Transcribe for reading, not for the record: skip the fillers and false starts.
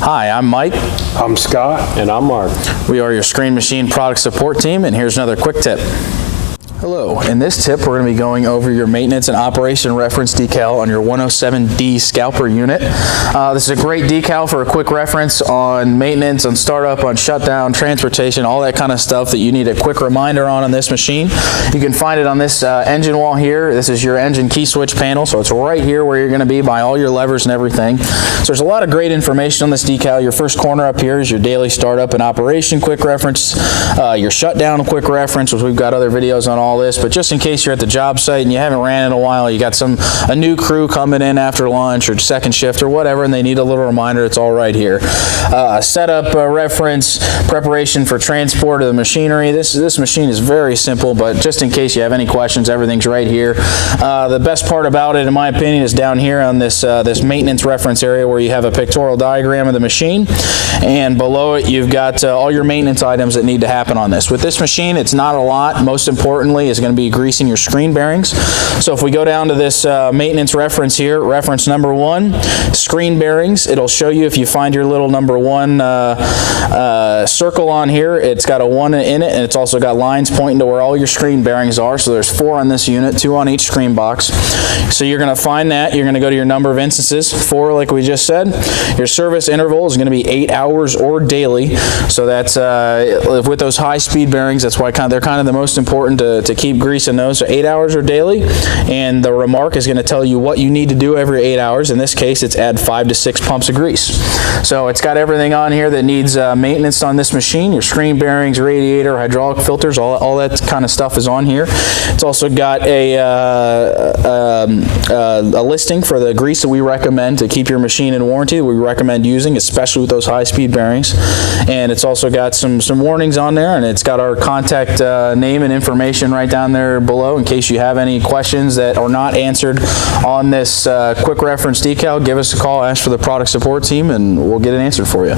Hi, I'm Mike. I'm Scott. And I'm Mark. We are your Screen Machine product support team, and here's another quick tip. Hello, in this tip we're going to be going over your maintenance and operation reference decal on your 107D scalper unit. This is a great decal for a quick reference on maintenance, on startup, on shutdown, transportation, all that kind of stuff that you need a quick reminder on this machine. You can find it on this engine wall here. This is your engine key switch panel, so it's right here where you're going to be by all your levers and everything. So there's a lot of great information on this decal. Your first corner up here is your daily startup and operation quick reference, your shutdown quick reference, which we've got other videos on all this, but just in case you're at the job site and you haven't ran in a while, you got a new crew coming in after lunch or second shift or whatever, and they need a little reminder, it's all right here. Setup reference, preparation for transport of the machinery. This machine is very simple, but just in case you have any questions, everything's right here. The best part about it, in my opinion, is down here on this maintenance reference area where you have a pictorial diagram of the machine, and below it you've got all your maintenance items that need to happen on this. With this machine, it's not a lot. Most importantly is going to be greasing your screen bearings. So if we go down to this maintenance reference here, reference number 1, screen bearings, it'll show you if you find your little number 1 circle on here, it's got a 1 in it, and it's also got lines pointing to where all your screen bearings are. So there's 4 on this unit, 2 on each screen box. So you're going to find that. You're going to go to your number of instances, 4 like we just said. Your service interval is going to be 8 hours or daily. So that's with those high speed bearings, that's why they're kind of the most important to keep greasing those. So 8 hours or daily, and the remark is going to tell you what you need to do every 8 hours. In this case, it's add 5 to 6 pumps of grease. So it's got everything on here that needs maintenance on this machine. Your screen bearings, radiator, hydraulic filters, all that kind of stuff is on here. It's also got a listing for the grease that we recommend to keep your machine in warranty, that we recommend using, especially with those high-speed bearings. And it's also got some warnings on there, and it's got our contact name and information right down there below in case you have any questions that are not answered on this quick reference decal. Give us a call, ask for the product support team, and we'll get it answered for you.